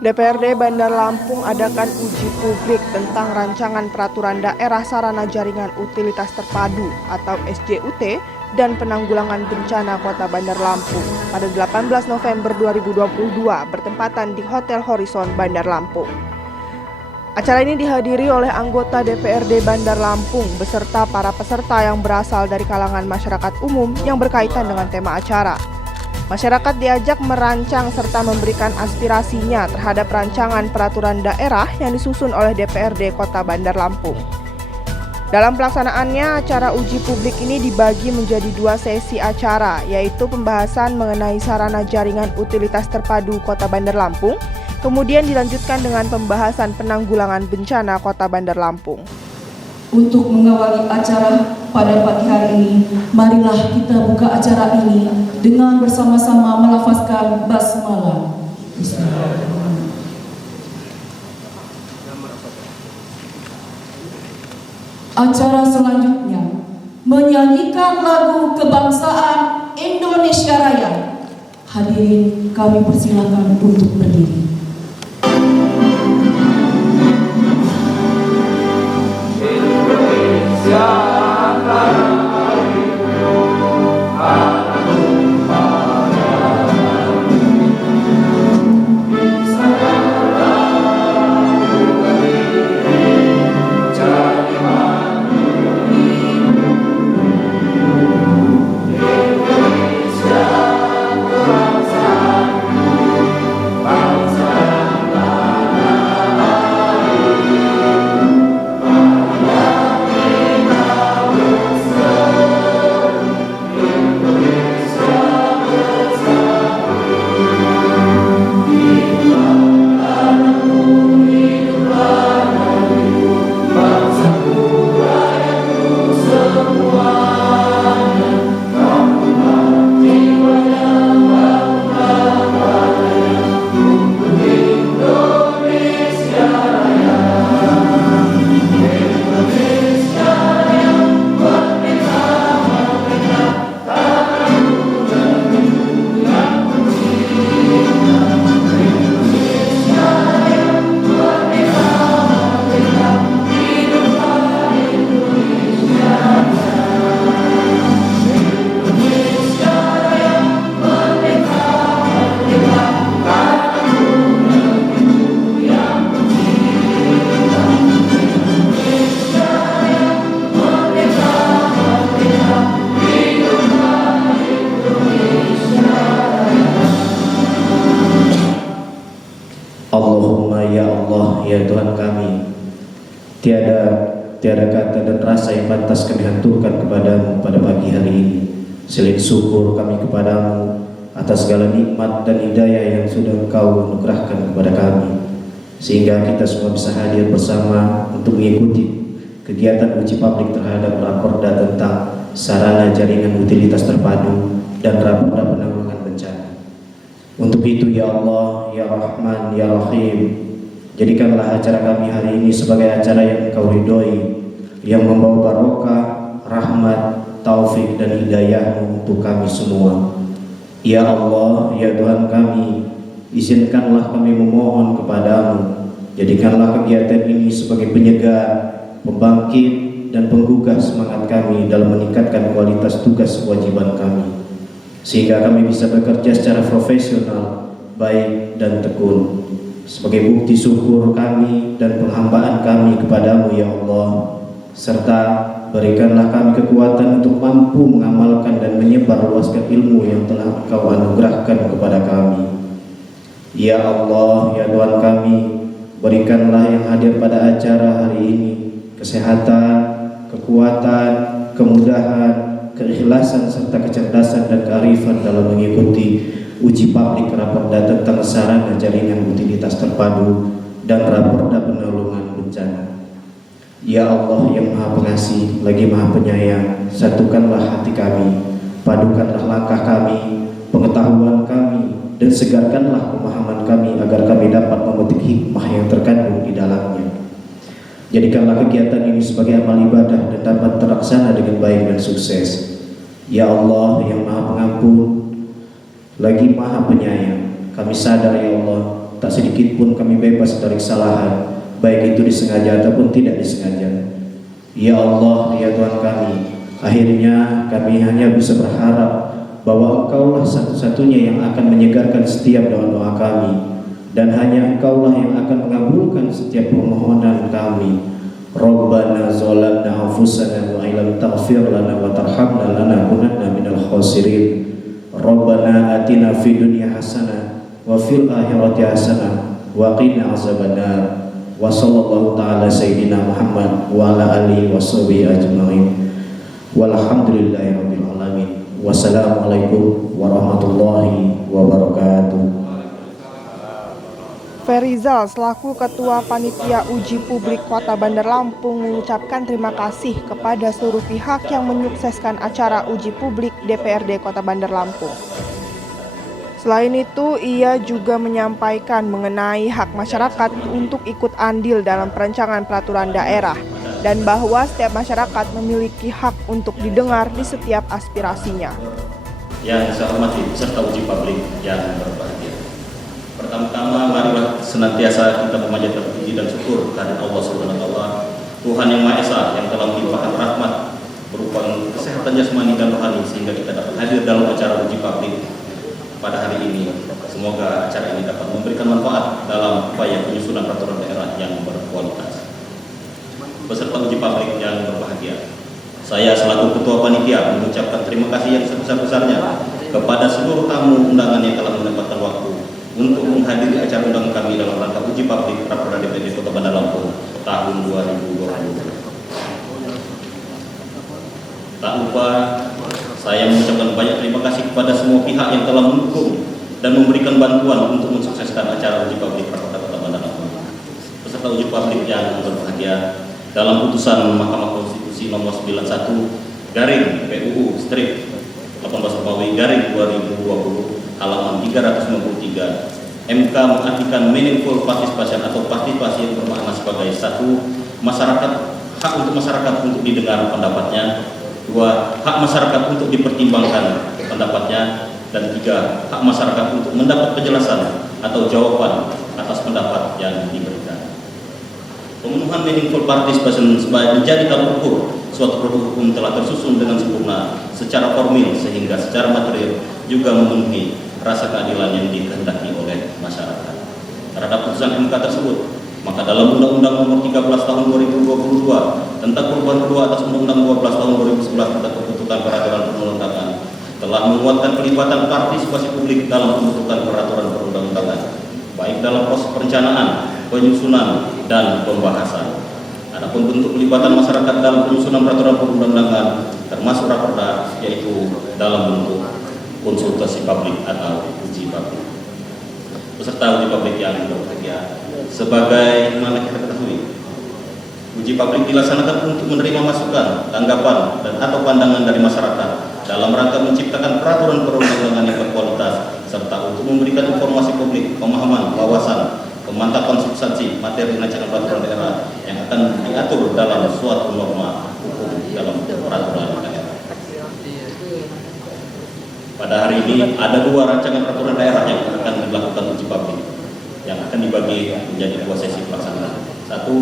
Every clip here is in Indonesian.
DPRD Bandar Lampung adakan uji publik tentang rancangan peraturan daerah sarana jaringan utilitas terpadu atau SJUT dan penanggulangan bencana Kota Bandar Lampung pada 18 November 2022 bertempatan di Hotel Horizon Bandar Lampung. Acara ini dihadiri oleh anggota DPRD Bandar Lampung beserta para peserta yang berasal dari kalangan masyarakat umum yang berkaitan dengan tema acara. Masyarakat diajak merancang serta memberikan aspirasinya terhadap rancangan peraturan daerah yang disusun oleh DPRD Kota Bandar Lampung. Dalam pelaksanaannya, acara uji publik ini dibagi menjadi 2 sesi acara, yaitu pembahasan mengenai sarana jaringan utilitas terpadu Kota Bandar Lampung, kemudian dilanjutkan dengan pembahasan penanggulangan bencana Kota Bandar Lampung. Untuk mengawali acara pada pagi hari ini, marilah kita buka acara ini dengan bersama-sama melafazkan basmalah. Bismillahirrahmanirrahim. Acara selanjutnya menyanyikan lagu kebangsaan Indonesia Raya. Hadirin kami persilakan untuk berdiri. Allahumma ya Allah ya Tuhan kami, tiada kata dan rasa yang pantas kami haturkan kepadamu pada pagi hari ini selain syukur kami kepadamu atas segala nikmat dan hidayah yang sudah Engkau anugerahkan kepada kami, sehingga kita semua bisa hadir bersama untuk mengikuti kegiatan uji publik terhadap Raperda tentang sarana jaringan utilitas terpadu dan Raperda penanggulangan bencana. Untuk itu ya Allah, ya Rahman, ya Rahim, jadikanlah acara kami hari ini sebagai acara yang Engkau ridhoi, yang membawa barokah, rahmat, taufik dan hidayah-Mu untuk kami semua. Ya Allah, ya Tuhan kami, izinkanlah kami memohon kepadamu, jadikanlah kegiatan ini sebagai penyegar, pembangkit dan penggugah semangat kami dalam meningkatkan kualitas tugas kewajiban kami, sehingga kami bisa bekerja secara profesional, baik dan tekun, sebagai bukti syukur kami dan penghambaan kami kepadamu ya Allah, serta berikanlah kami kekuatan untuk mampu mengamalkan dan menyebar luaskan ilmu yang telah Engkau anugerahkan kepada kami. Ya Allah, ya Tuhan kami, berikanlah yang hadir pada acara hari ini kesehatan, kekuatan, kemudahan, keikhlasan serta kecerdasan dan kearifan dalam mengikuti uji publik Raperda tentang sarana jaringan utilitas terpadu dan Raperda penanggulangan bencana. Ya Allah yang Maha Pengasih lagi Maha Penyayang, satukanlah hati kami, padukanlah langkah kami, pengetahuan kami, dan segarkanlah pemahaman kami agar kami dapat memetik hikmah yang terkandung di dalamnya. Jadikanlah kegiatan ini sebagai amal ibadah dan dapat terlaksana dengan baik dan sukses. Ya Allah yang Maha Pengampun lagi Maha Penyayang, kami sadar ya Allah tak sedikit pun kami bebas dari kesalahan, baik itu disengaja ataupun tidak disengaja. Ya Allah, ya Tuhan kami, akhirnya kami hanya bisa berharap bahwa Engkaulah satu-satunya yang akan menyegarkan setiap doa-doa kami, dan hanya Engkaulah yang akan mengabulkan setiap permohonan kami. Rabbana zalamna anfusana wa illam taghfir lana wa tarhamna lanakunanna minal khasirin. Rabbana atina fid dunya hasanah wa fil akhirati hasanah wa qina azabannar. Wa sallallahu ta'ala sayyidina Muhammad wa ala alihi washabihi ajma'in. Walhamdulillahi rabbil alamin. Wassalamualaikum warahmatullahi wabarakatuh. Ferizal selaku Ketua Panitia Uji Publik Kota Bandar Lampung mengucapkan terima kasih kepada seluruh pihak yang menyukseskan acara uji publik DPRD Kota Bandar Lampung. Selain itu, ia juga menyampaikan mengenai hak masyarakat untuk ikut andil dalam perancangan peraturan daerah dan bahwa setiap masyarakat memiliki hak untuk didengar di setiap aspirasinya. Yang saya hormati peserta uji publik yang berbahagia. Pertama-tama, marilah senantiasa kita memanjatkan puji dan syukur kehadirat Allah Subhanahu wa Ta'ala, Tuhan yang Maha Esa yang telah melimpahkan rahmat berupa kesehatan jasmani dan rohani sehingga kita dapat hadir dalam acara uji publik pada hari ini. Semoga acara ini dapat memberikan manfaat dalam upaya penyusunan peraturan daerah yang berkualitas. Peserta uji publik yang berbahagia, saya selaku Ketua Panitia mengucapkan terima kasih yang sebesar-besarnya kepada seluruh tamu undangan yang telah mendapatkan waktu untuk menghadiri acara undangan kami dalam rangka uji publik Raperda DPRD Kota Bandar Lampung tahun 2020. Tak lupa saya mengucapkan banyak terima kasih kepada semua pihak yang telah mendukung dan memberikan bantuan untuk mensukseskan acara uji publik Raperda Kota Bandar Lampung. Peserta uji publik yang berbahagia, dalam putusan Mahkamah Konstitusi nomor 91 garing PUU strip 18 Romawi garing 2020 halaman 393, MK mengartikan meaningful participation atau partisipasi yang bermakna sebagai satu, hak untuk masyarakat untuk didengar pendapatnya, dua, hak masyarakat untuk dipertimbangkan pendapatnya, dan tiga, hak masyarakat untuk mendapat penjelasan atau jawaban atas pendapat yang diberikan. Pemenuhan meaningful participation sebagai menjadi tolak ukur suatu produk hukum telah tersusun dengan sempurna secara formil sehingga secara material juga memenuhi rasa keadilan yang dikehendaki oleh masyarakat. Terhadap putusan MK tersebut, maka dalam Undang-Undang Nomor 13 Tahun 2022 tentang perubahan kedua atas Undang-Undang 12 Tahun 2011 tentang pembentukan peraturan perundang-undangan telah menguatkan pelibatan partisipasi publik dalam pembentukan peraturan perundang-undangan, baik dalam proses perencanaan, penyusunan, dan pembahasan. Adapun bentuk pelibatan masyarakat dalam penyusunan peraturan perundang-undangan termasuk raperda, yaitu dalam bentuk konsultasi publik atau uji publik. Peserta uji publik yang berbahagia, sebagai mana kita ketahui, uji publik dilaksanakan untuk menerima masukan, tanggapan, dan atau pandangan dari masyarakat dalam rangka menciptakan peraturan perundang-undangan yang berkualitas serta untuk memberikan informasi publik, pemahaman, wawasan, pemantapan substansi materi rancangan peraturan daerah yang akan diatur dalam suatu norma hukum dalam peraturan daerah. Pada hari ini ada dua rancangan peraturan daerah yang akan dilakukan uji publik yang akan dibagi menjadi dua sesi pelaksanaan. Satu,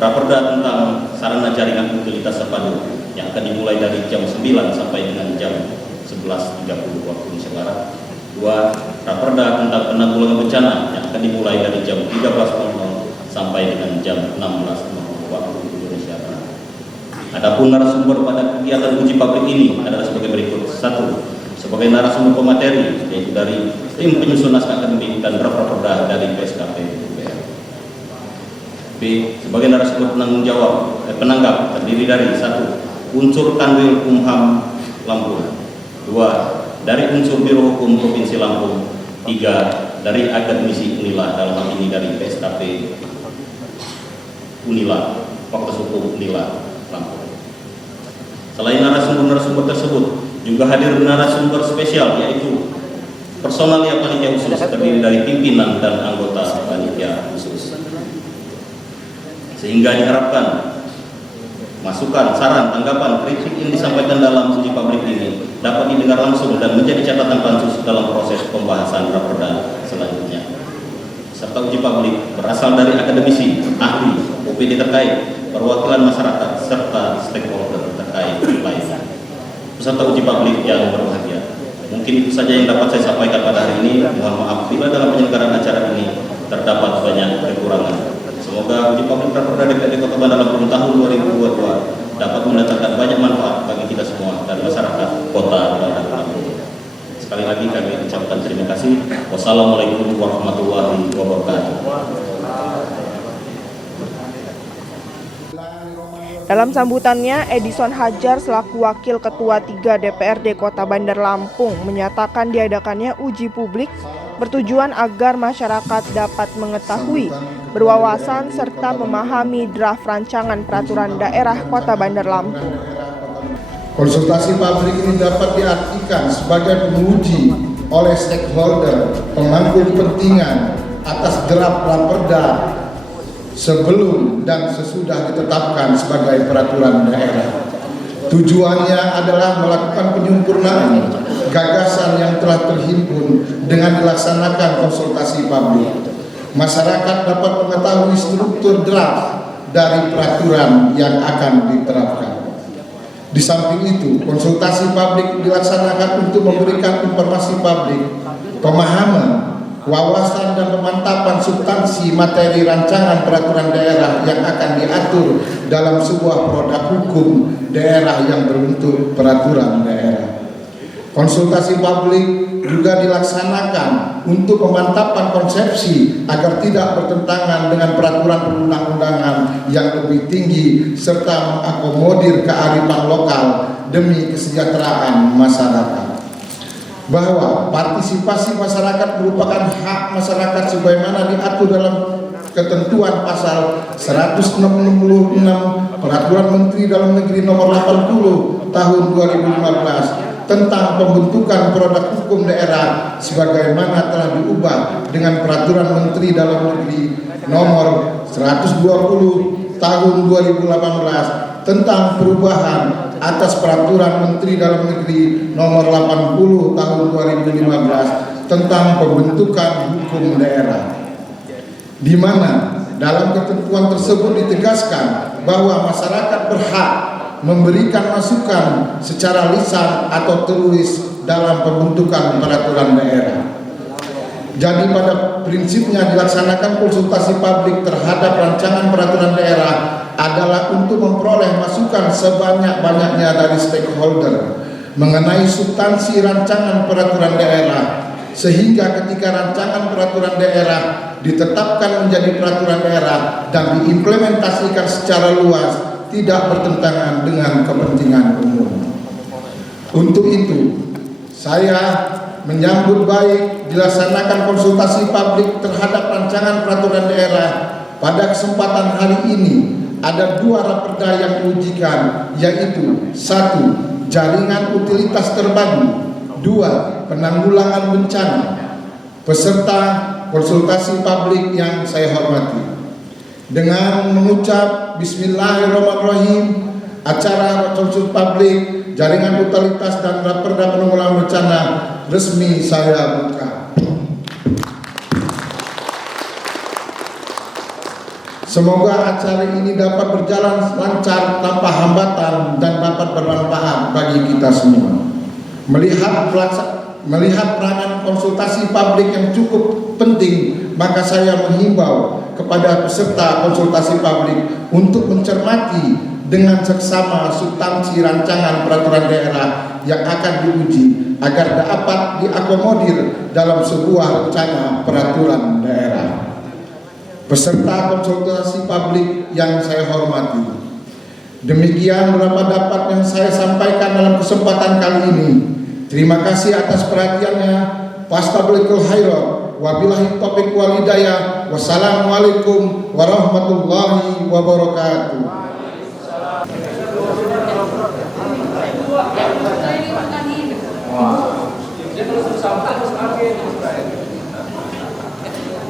raperda tentang sarana jaringan utilitas terpadu yang akan dimulai dari jam 9 sampai dengan jam 11.30 waktu Indonesia Barat. Dua, raperda tentang penanggulangan bencana yang akan dimulai dari jam 13.00 sampai dengan jam 16.00 waktu Indonesia Barat. Adapun narasumber pada kegiatan uji publik ini adalah sebagai berikut. Satu, sebagai narasumber pemateri, yaitu dari tim penyusun naskah akademik dan draft raperda dari PSKP UPR. B, sebagai narasumber penanggap terdiri dari satu, unsur Kanwil Kumham Lampung, dua, dari unsur Biro Hukum Provinsi Lampung, tiga, dari akademisi Unila, dalam hal ini dari PSKP Unila, Fakultas Hukum Unila Lampung. Selain narasumber-narasumber tersebut, juga hadir narasumber spesial, yaitu personalia panitia khusus terdiri dari pimpinan dan anggota panitia khusus. Sehingga diharapkan masukan, saran, tanggapan, kritik yang disampaikan dalam uji publik ini dapat didengar langsung dan menjadi catatan pansus dalam proses pembahasan raperda selanjutnya. peserta uji publik berasal dari akademisi, ahli, OPD terkait, perwakilan masyarakat, serta stakeholder terkait lainnya. Peserta uji publik yang berbahagia, mungkin itu saja yang dapat saya sampaikan pada hari ini. Mohon maaf bila dalam penyelenggaraan acara ini terdapat banyak kekurangan. Semoga uji publik Raperda DPRD Kota Bandar Lampung tahun 2022 dapat mendatangkan banyak manfaat bagi kita semua dan masyarakat Kota Bandar Lampung. Sekali lagi kami ucapkan terima kasih. Wassalamualaikum warahmatullahi wabarakatuh. Dalam sambutannya, Edison Hajar selaku Wakil Ketua 3 DPRD Kota Bandar Lampung menyatakan diadakannya uji publik bertujuan agar masyarakat dapat mengetahui, berwawasan, serta memahami draft rancangan peraturan daerah Kota Bandar Lampung. Konsultasi publik ini dapat diartikan sebagai penguji oleh stakeholder, pemangku kepentingan atas draft Raperda sebelum dan sesudah ditetapkan sebagai peraturan daerah. Tujuannya adalah melakukan penyempurnaan gagasan yang telah terhimpun dengan dilaksanakan konsultasi publik. Masyarakat dapat mengetahui struktur draft dari peraturan yang akan diterapkan. Di samping itu, konsultasi publik dilaksanakan untuk memberikan informasi publik, pemahaman, wawasan dan pemantapan substansi materi rancangan peraturan daerah yang akan diatur dalam sebuah produk hukum daerah yang berbentuk peraturan daerah. Konsultasi publik juga dilaksanakan untuk pemantapan konsepsi agar tidak bertentangan dengan peraturan perundang-undangan yang lebih tinggi serta mengakomodir kearifan lokal demi kesejahteraan masyarakat. Bahwa partisipasi masyarakat merupakan hak masyarakat sebagaimana diatur dalam ketentuan pasal 166 Peraturan Menteri Dalam Negeri Nomor 80 Tahun 2015 tentang pembentukan produk hukum daerah sebagaimana telah diubah dengan Peraturan Menteri Dalam Negeri Nomor 120 Tahun 2018 tentang perubahan atas Peraturan Menteri Dalam Negeri Nomor 80 Tahun 2015 tentang pembentukan hukum daerah, di mana dalam ketentuan tersebut ditegaskan bahwa masyarakat berhak memberikan masukan secara lisan atau tertulis dalam pembentukan peraturan daerah. Jadi pada prinsipnya dilaksanakan konsultasi publik terhadap rancangan peraturan daerah adalah untuk memperoleh masukan sebanyak-banyaknya dari stakeholder mengenai substansi rancangan peraturan daerah, sehingga ketika rancangan peraturan daerah ditetapkan menjadi peraturan daerah dan diimplementasikan secara luas tidak bertentangan dengan kepentingan umum. Untuk itu, saya menyambut baik dilaksanakan konsultasi publik terhadap rancangan peraturan daerah. Pada kesempatan hari ini ada 2 raperda yang diujikan, yaitu 1. Jaringan utilitas terpadu, 2. Penanggulangan bencana. Peserta konsultasi publik yang saya hormati, dengan mengucap Bismillahirrahmanirrahim, acara konsultasi publik jaringan utilitas dan raperda penanggulangan bencana resmi saya buka. Semoga acara ini dapat berjalan lancar tanpa hambatan dan dapat bermanfaat bagi kita semua. Melihat peranan konsultasi publik yang cukup penting, maka saya menghimbau kepada peserta konsultasi publik untuk mencermati dengan seksama substansi rancangan peraturan daerah yang akan diuji agar dapat diakomodir dalam sebuah rencana peraturan daerah. Peserta konsultasi publik yang saya hormati, demikian beberapa dapat yang saya sampaikan dalam kesempatan kali ini. Terima kasih atas perhatiannya. Fastabiqul khairat. Wabillahi taufiq wal hidayah. Wassalamualaikum warahmatullahi wabarakatuh.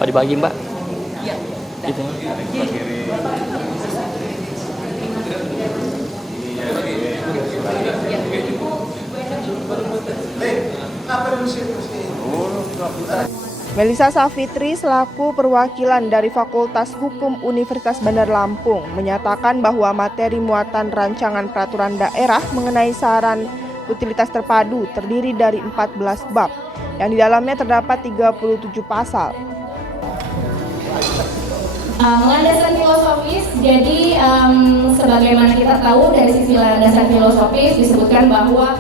Pak dibagi Mbak? Iya. Gitu. Apa yang Melisa Safitri selaku perwakilan dari Fakultas Hukum Universitas Bandar Lampung menyatakan bahwa materi muatan rancangan peraturan daerah mengenai saran utilitas terpadu terdiri dari 14 bab, yang di dalamnya terdapat 37 pasal. Landasan filosofis, jadi sebagaimana kita tahu dari sisi landasan filosofis disebutkan bahwa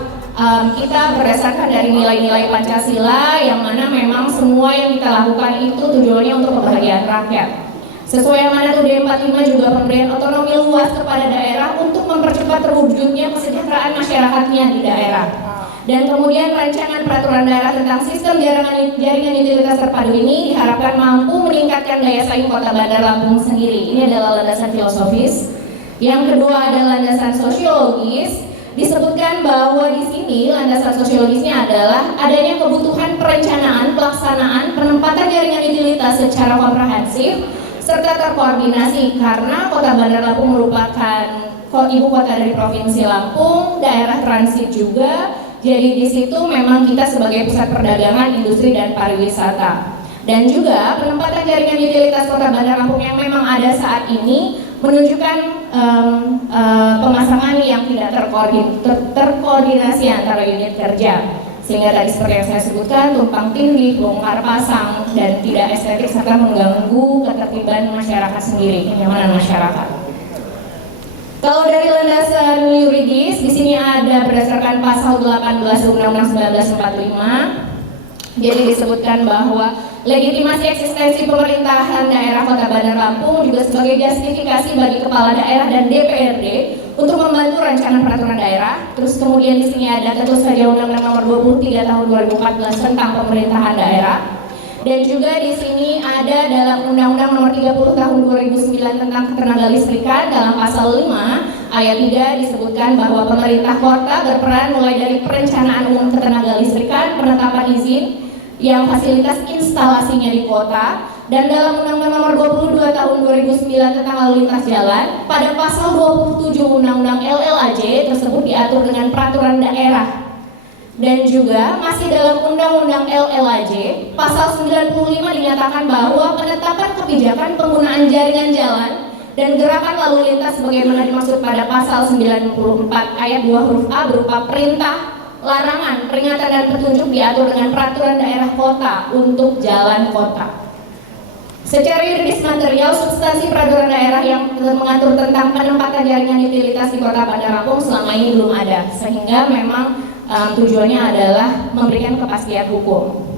kita berdasarkan dari nilai-nilai Pancasila yang mana memang semua yang kita lakukan itu tujuannya untuk kebahagiaan rakyat. Sesuai yang mana UUD 45 juga pemberian otonomi luas kepada daerah untuk mempercepat terwujudnya kesejahteraan masyarakatnya di daerah. Dan kemudian rancangan peraturan daerah tentang sistem jaringan utilitas terpadu ini diharapkan mampu meningkatkan daya saing Kota Bandar Lampung sendiri. Ini adalah landasan filosofis. Yang kedua adalah landasan sosiologis. Disebutkan bahwa di sini landasan sosiologisnya adalah adanya kebutuhan perencanaan, pelaksanaan, penempatan jaringan utilitas secara komprehensif serta terkoordinasi karena Kota Bandar Lampung merupakan ibu kota dari Provinsi Lampung, daerah transit juga. Jadi di situ memang kita sebagai pusat perdagangan, industri dan pariwisata. Dan juga penempatan jaringan utilitas Kota Bandar Lampung yang memang ada saat ini menunjukkan pemasangan yang tidak terkoordinasi antara unit kerja, sehingga tadi seperti yang saya sebutkan tumpang tindih, bongkar pasang, dan tidak estetik serta mengganggu ketertiban masyarakat sendiri, kenyamanan masyarakat. Kalau dari landasan yuridis, di sini ada berdasarkan pasal 18 Undang-Undang 1945. Jadi disebutkan bahwa legitimasi eksistensi pemerintahan daerah Kota Bandar Lampung juga sebagai justifikasi bagi kepala daerah dan DPRD untuk membantu rancangan peraturan daerah. Terus kemudian di sini ada tentu saja Undang-Undang Nomor 23 Tahun 2014 tentang pemerintahan daerah. Dan juga di sini ada dalam Undang-Undang Nomor 30 Tahun 2009 tentang ketenaga listrikan dalam pasal 5 ayat 3 disebutkan bahwa pemerintah kota berperan mulai dari perencanaan umum ketenaga listrikan, penetapan izin yang fasilitas instalasinya di kota, dan dalam Undang-Undang Nomor 22 Tahun 2009 tentang lalu lintas jalan pada pasal 27 Undang-Undang LLAJ tersebut diatur dengan peraturan daerah. Dan juga masih dalam Undang-Undang LLAJ pasal 95 dinyatakan bahwa penetapan kebijakan penggunaan jaringan jalan dan gerakan lalu lintas sebagaimana dimaksud pada pasal 94 ayat 2 huruf A berupa perintah, larangan, peringatan dan petunjuk diatur dengan peraturan daerah kota untuk jalan kota. Secara yuridis material, substansi peraturan daerah yang mengatur tentang penempatan jaringan utilitas di Kota Bandar Lampung selama ini belum ada, sehingga memang tujuannya adalah memberikan kepastian hukum.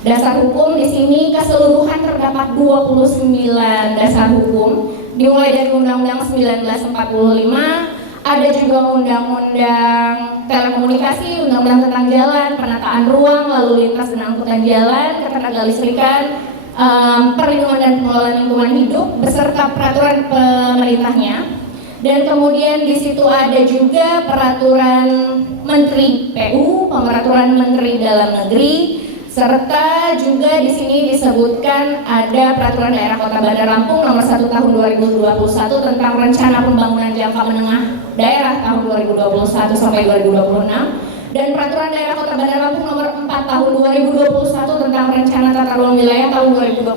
Dasar hukum di sini keseluruhan terdapat 29 dasar hukum, dimulai dari Undang-Undang 1945, ada juga Undang-Undang Telekomunikasi, Undang-Undang tentang jalan, penataan ruang, lalu lintas dan angkutan jalan, ketenaga listrikan, perlindungan dan pengelolaan lingkungan hidup beserta peraturan pemerintahnya. Dan kemudian di situ ada juga peraturan Menteri PU, peraturan Menteri Dalam Negeri, serta juga di sini disebutkan ada peraturan daerah Kota Bandar Lampung nomor 1 tahun 2021 tentang rencana pembangunan jangka menengah daerah tahun 2021 sampai 2026, dan peraturan daerah Kota Bandar Lampung nomor 4 tahun 2021 tentang rencana tata ruang wilayah tahun 2021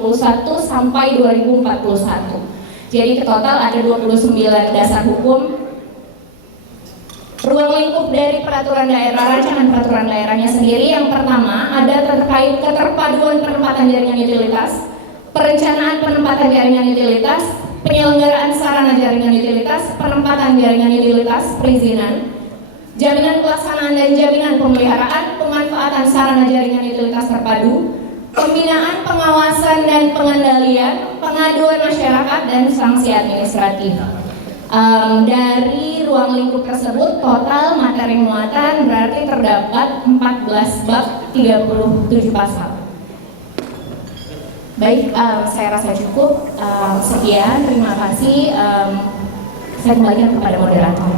sampai 2041. Jadi total ada 29 dasar hukum. Ruang lingkup dari peraturan daerah, rancangan peraturan daerahnya sendiri, yang pertama ada terkait keterpaduan penempatan jaringan utilitas, perencanaan penempatan jaringan utilitas, penyelenggaraan sarana jaringan utilitas, penempatan jaringan utilitas, perizinan, jaminan pelaksanaan dan jaminan pemeliharaan, pemanfaatan sarana jaringan utilitas terpadu, pembinaan, pengawasan dan pengendalian, pengaduan masyarakat, dan sanksi administratif. Dari ruang lingkup tersebut total materi muatan berarti terdapat 14 bab 37 pasal. Baik, saya rasa cukup. Sekian, terima kasih. Saya kembalikan kepada moderator.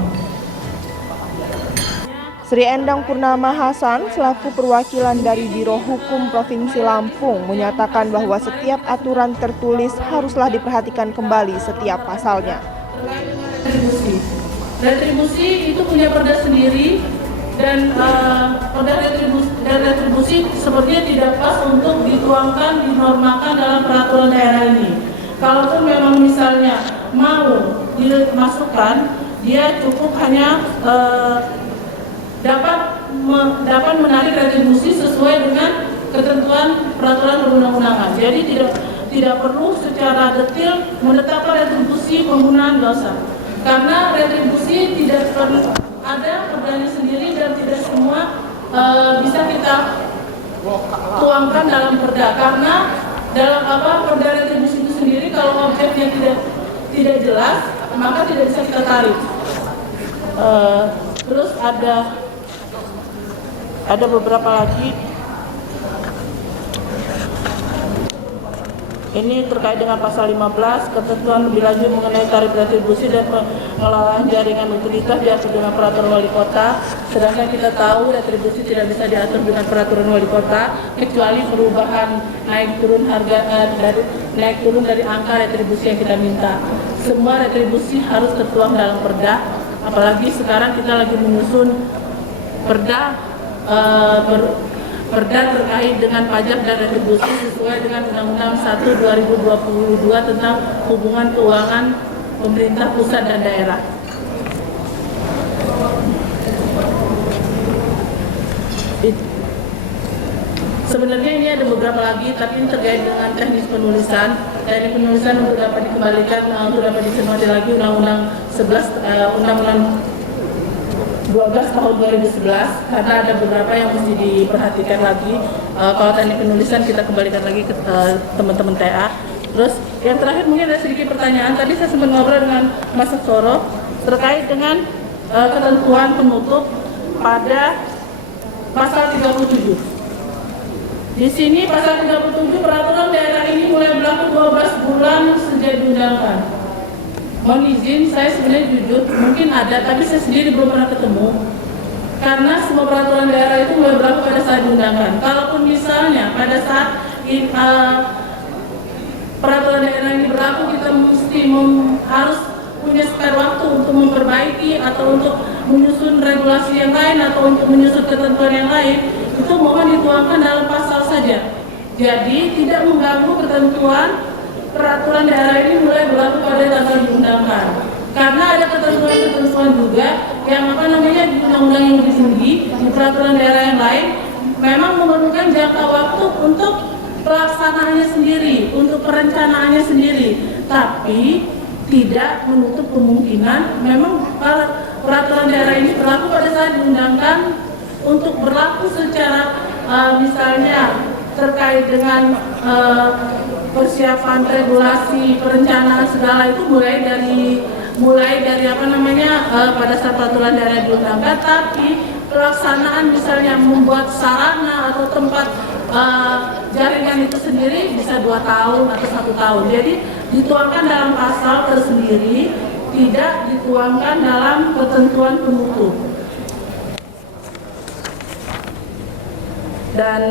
Sri Endang Purnama Hasan selaku perwakilan dari Biro Hukum Provinsi Lampung menyatakan bahwa setiap aturan tertulis haruslah diperhatikan kembali setiap pasalnya. Retribusi itu punya perda sendiri dan retribusi sepertinya tidak pas untuk dituangkan, dinormakan dalam peraturan daerah ini. Kalaupun memang misalnya mau dimasukkan, dia cukup hanya dapat menarik retribusi sesuai dengan ketentuan peraturan perundang-undangan. Jadi tidak perlu secara detail menetapkan retribusi penggunaan dosa, karena retribusi tidak perlu ada perdanya sendiri dan tidak semua bisa kita tuangkan dalam perda, karena dalam perda retribusi itu sendiri kalau objeknya tidak jelas maka tidak bisa kita tarik. Terus ada beberapa lagi. Ini terkait dengan pasal 15, ketentuan lebih lanjut mengenai tarif retribusi dan pengelolaan jaringan utilitas diatur dengan peraturan wali kota. Sedangkan kita tahu retribusi tidak bisa diatur dengan peraturan wali kota kecuali perubahan naik turun harga naik turun dari angka retribusi yang kita minta. Semua retribusi harus tertuang dalam perda. Apalagi sekarang kita lagi menyusun perda terkait dengan pajak dan retribusi sesuai dengan Undang-Undang 1/2022 tentang hubungan keuangan pemerintah pusat dan daerah. Sebenarnya ini ada beberapa lagi, tapi ini terkait dengan teknis penulisan. Teknis penulisan untuk dapat dikembalikan, untuk dapat dicermati lagi Undang-Undang 12 tahun 2011, karena ada beberapa yang mesti diperhatikan lagi. Kalau teknik penulisan kita kembalikan lagi ke teman-teman TA. Terus yang terakhir mungkin ada sedikit pertanyaan. Tadi saya sempat ngobrol dengan Mas Soro terkait dengan ketentuan penutup pada pasal 37. Di sini pasal 37 peraturan daerah ini mulai berlaku 12 bulan sejak diundangkan. Mohon izin, saya sebenarnya jujur, mungkin ada, tapi saya sendiri belum pernah ketemu. Karena semua peraturan daerah itu mulai berlaku pada saat diundangkan. Kalaupun misalnya pada saat peraturan daerah ini berlaku, kita mesti harus punya spare waktu untuk memperbaiki atau untuk menyusun regulasi yang lain atau untuk menyusun ketentuan yang lain, itu mohon dituangkan dalam pasal saja. Jadi tidak mengganggu ketentuan peraturan daerah ini mulai berlaku pada tanggal diundangkan. Karena ada ketentuan-ketentuan juga yang di undang-undang yang lebih tinggi, di peraturan daerah yang lain, memang memerlukan jangka waktu untuk pelaksanaannya sendiri, untuk perencanaannya sendiri. Tapi tidak menutup kemungkinan memang peraturan daerah ini berlaku pada saat diundangkan untuk berlaku secara misalnya terkait dengan persiapan regulasi perencanaan segala itu mulai dari pada saat peraturan daerah diundangkan, tapi pelaksanaan misalnya membuat sarana atau tempat jaringan itu sendiri bisa 2 tahun atau 1 tahun. Jadi dituangkan dalam pasal tersendiri, tidak dituangkan dalam ketentuan penutup. Dan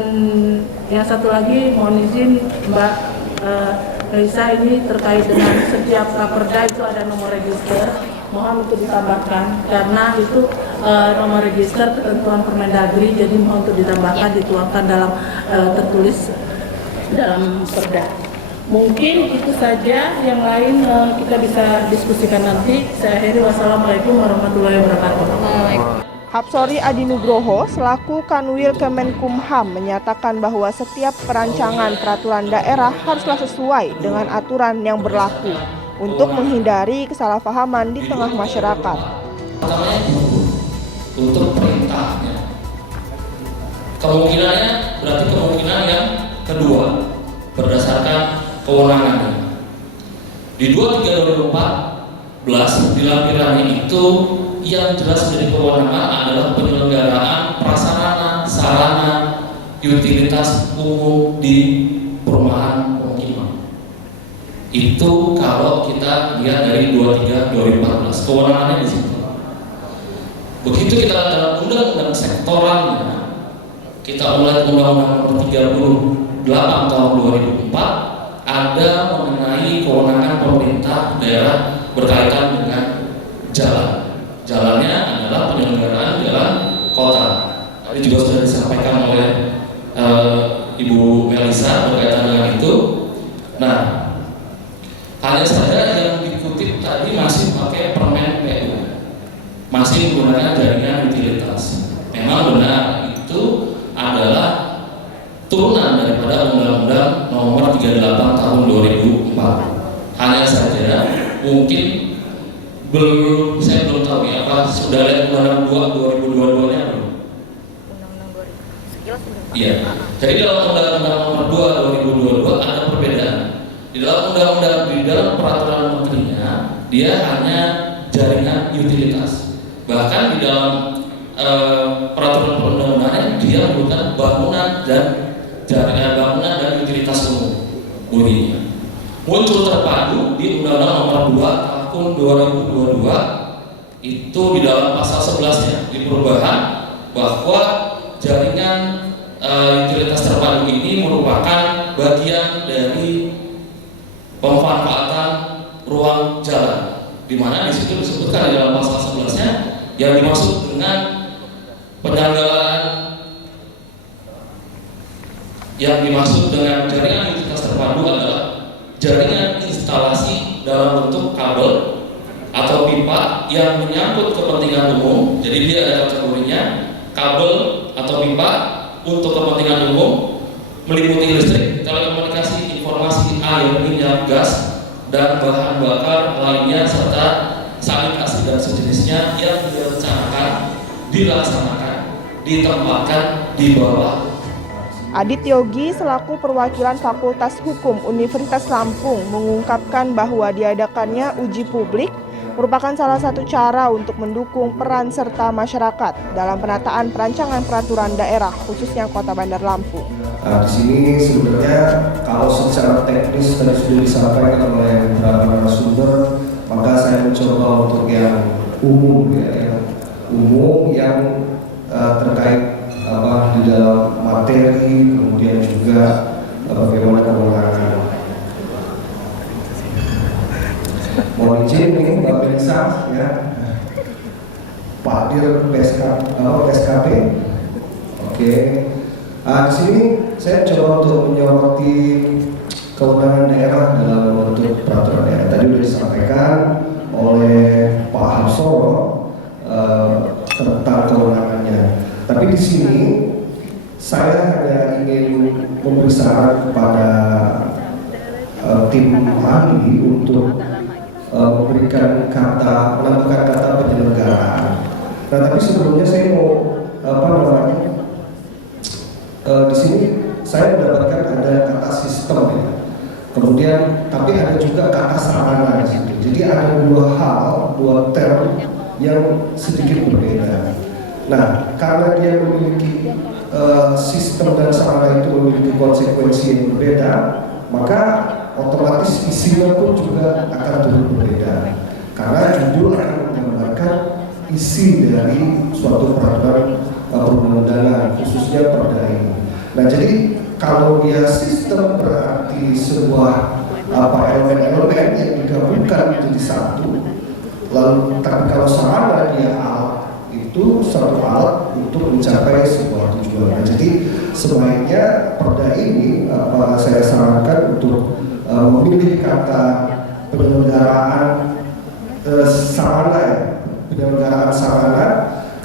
yang satu lagi, mohon izin Mbak Risa, ini terkait dengan setiap raperda itu ada nomor register, mohon untuk ditambahkan karena itu nomor register ketentuan Permendagri, jadi mohon untuk ditambahkan, dituangkan dalam tertulis dalam perda. Mungkin itu saja, yang lain kita bisa diskusikan nanti. Saya akhiri, wassalamualaikum warahmatullahi wabarakatuh. Hapsori Adi Nugroho selaku Kanwil Kemenkumham menyatakan bahwa setiap perancangan peraturan daerah haruslah sesuai dengan aturan yang berlaku untuk menghindari kesalahpahaman di tengah masyarakat. Pertamanya untuk perintahnya. Kemungkinannya berarti kemungkinan yang kedua berdasarkan kewenangannya. Di 23/2014 di lampirannya itu yang jelas menjadi kewenangan adalah penyelenggaraan prasarana sarana utilitas umum di perumahan pemukiman. Itu kalau kita lihat dari 23/2014 kewenangannya di situ. Begitu kita dalam undang-undang sektoralnya, kita mulai Undang-Undang Nomor 38 Tahun 2004 ada mengenai kewenangan pemerintah daerah berkaitan dengan jalan. Jalannya adalah penyelenggaraan jalan kota. bisa berkaitan dengan itu. Nah, hanya saja yang dikutip tadi masih pakai permen PU, masih menggunakan jaringan utilitas. Memang benar itu adalah turunan daripada Undang-Undang Nomor 38 Tahun 2004. Hanya saja mungkin saya belum tahu ya, apa sudah lihat Undang-Undang 2022-nya belum? Iya. Jadi dalam Undang-Undang Nomor 2 2022 ada perbedaan. Di dalam peraturan menterinya dia hanya jaringan utilitas. Bahkan di dalam peraturan perundang-undangan dia menyebutkan bangunan dan jaringan bangunan dan utilitas umum bunyinya. Muncul terpadu di Undang-Undang Nomor 2 Tahun 2022 itu di dalam pasal 11-nya di perubahan bahwa jaringan utilitas terpadu ini merupakan bagian dari pemanfaatan ruang jalan, di mana di situ disebutkan di dalam pasal 11-nya yang dimaksud dengan penyelenggaraan yang dimaksud dengan jaringan utilitas terpadu adalah jaringan instalasi dalam bentuk kabel atau pipa yang menyangkut kepentingan umum. Jadi dia ada kategorinya kabel atau pipa untuk kepentingan umum, meliputi listrik, telekomunikasi, informasi, air, minyak, gas, dan bahan bakar lainnya serta sanitasi dan sejenisnya yang dilaksanakan, ditempatkan di bawah. Adit Yogi selaku perwakilan Fakultas Hukum Universitas Lampung mengungkapkan bahwa diadakannya uji publik merupakan salah satu cara untuk mendukung peran serta masyarakat dalam penataan perancangan peraturan daerah khususnya Kota Bandar Lampung. Di sini sebenarnya kalau secara teknis tadi sudah disampaikan oleh beberapa narasumber, maka saya mencoba untuk yang umum yang terkait di dalam materi, kemudian juga bagaimana kewenangan. Mohon izin nih Mbak Melisa ya, Pak Dir PSKP. Oke. Di sini saya coba untuk menyoroti kewenangan daerah dalam membentuk peraturan daerah. Tadi sudah disampaikan oleh Pak Harsono tentang kewenangannya. Tapi di sini saya hanya ingin memberi saran kepada tim ahli untuk menambahkan kata penyelenggaraan. Nah, tapi sebelumnya saya mau di sini saya mendapatkan ada kata sistem ya. Kemudian tapi ada juga kata sarana di situ. Jadi ada dua term yang sedikit berbeda. Nah, karena dia memiliki sistem dan sarana itu memiliki konsekuensi yang berbeda, maka otomatis isinya pun juga akan turut berbeda. Karena judul akan menggambarkan isi dari suatu peraturan perundang-undangan, khususnya perda ini. Nah, jadi kalau dia sistem berarti sebuah elemen-elemen yang digabungkan menjadi satu. Lalu, tapi kalau sarana dia alat, itu satu alat untuk mencapai sebuah tujuan. Nah, jadi sebaiknya perda ini saya sarankan untuk memilih kata penyelenggaraan sarana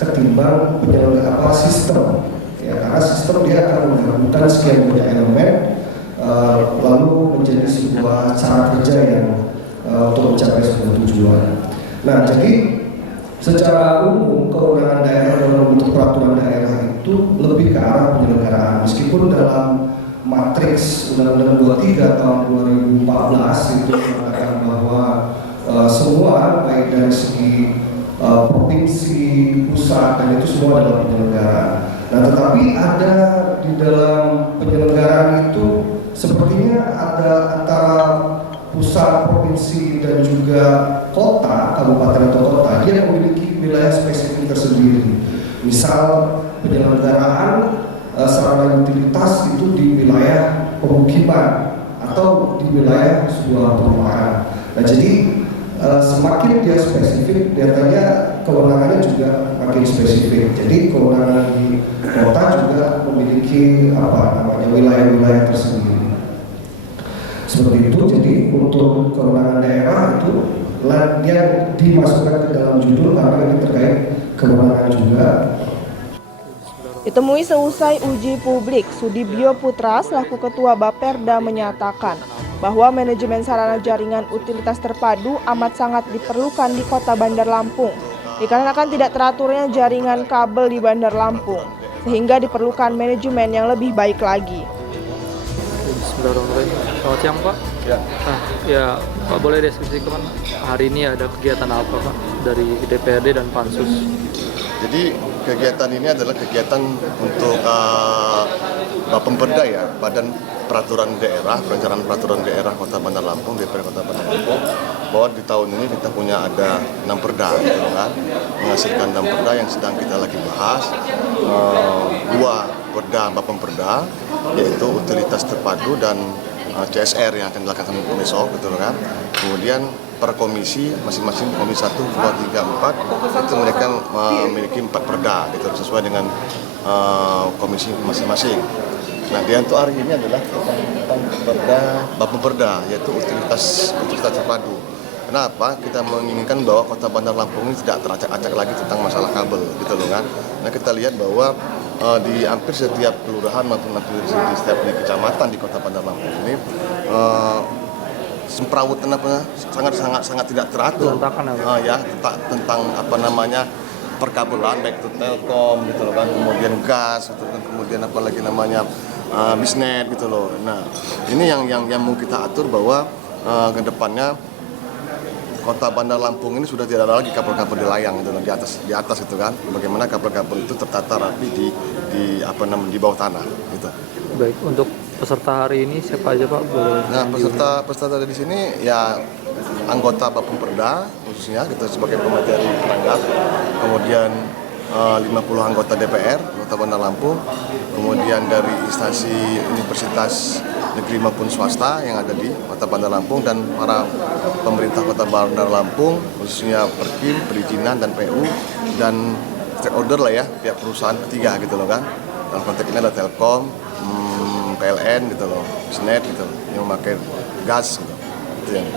ketimbang penyelenggaraan sistem. Ya, karena sistem dia akan menggabungkan sekian banyak elemen lalu menjadi sebuah cara kerja yang untuk mencapai sebuah tujuan. Nah, jadi secara umum kewenangan daerah dalam bentuk peraturan daerah itu lebih ke arah penyelenggaraan, meskipun dalam matriks Undang-Undang 23 tahun 2014 itu mengatakan bahwa semua baik dari segi provinsi, pusat, dan itu semua adalah penyelenggaraan. Nah, tetapi ada di dalam penyelenggaraan itu sepertinya ada antara pusat, provinsi, dan juga kota, kabupaten atau kota, dia memiliki wilayah spesifik tersendiri. Misal penyelenggaraan sarana utilitas itu di wilayah pemukiman atau di wilayah sebuah perumahan. Nah, jadi semakin dia spesifik, biasanya kewenangannya juga makin spesifik. Jadi kewenangan di kota juga memiliki wilayah-wilayah tersendiri. Seperti itu. Jadi untuk kewenangan daerah itu yang dimasukkan ke dalam judul karena ini terkait kewenangan juga. Ditemui seusai uji publik, Sudibyo Putra selaku Ketua Bapperda menyatakan bahwa manajemen sarana jaringan utilitas terpadu amat sangat diperlukan di Kota Bandar Lampung, dikarenakan tidak teraturnya jaringan kabel di Bandar Lampung, sehingga diperlukan manajemen yang lebih baik lagi. Bismillahirrahmanirrahim. Selamat siang Pak. Ya Pak, boleh deskripsikan hari ini ada kegiatan apa Pak dari DPRD dan Pansus? Jadi kegiatan ini adalah kegiatan untuk Bapemperda ya, Badan Peraturan Daerah, Perencanaan Peraturan Daerah Kota Bandar Lampung, DPR Kota Bandar Lampung, bahwa di tahun ini kita punya ada 6 perda, gitu kan, menghasilkan 6 perda yang sedang kita lagi bahas, 2 perda Bapemperda, yaitu utilitas terpadu dan CSR yang akan dilakukan besok, gitu kan. Kemudian per komisi, masing-masing komisi 1, 2, 3, 4, itu mereka memiliki 4 perda, gitu, sesuai dengan komisi masing-masing. Nah, di untuk hari ini adalah tentang perda Bapemperda, yaitu utilitas terpadu. Kenapa? Kita menginginkan bahwa Kota Bandar Lampung ini tidak teracak-acak lagi tentang masalah kabel, gitu loh kan. Nah, kita lihat bahwa di hampir setiap kelurahan maupun di setiap kecamatan di Kota Bandar Lampung ini semperawutan sangat tidak teratur tentang perkabelan, baik itu Telkom gitu loh kan, kemudian gas gitu kan, kemudian apalagi namanya bisnet gitu loh. Nah, ini yang mau kita atur bahwa ke depannya Kota Bandar Lampung ini sudah tidak ada lagi kabel-kabel di layang gitu loh, di atas itu kan. Bagaimana kabel-kabel itu tertata rapi di bawah tanah gitu. Baik, untuk peserta hari ini siapa aja Pak? Boleh. Nah, peserta di sini ya anggota Bapemperda khususnya gitu sebagai pemateri penanggap. Kemudian 50 anggota DPR Kota Bandar Lampung, kemudian dari instansi universitas negeri maupun swasta yang ada di Kota Bandar Lampung, dan para pemerintah Kota Bandar Lampung khususnya Perkim, perizinan dan PU, dan stakeholder lah ya, pihak perusahaan ketiga gitu loh kan. Dalam konteks ini ada Telkom, PLN gitu loh, bisnet gitu, yang memakai gas gitu. Itu yang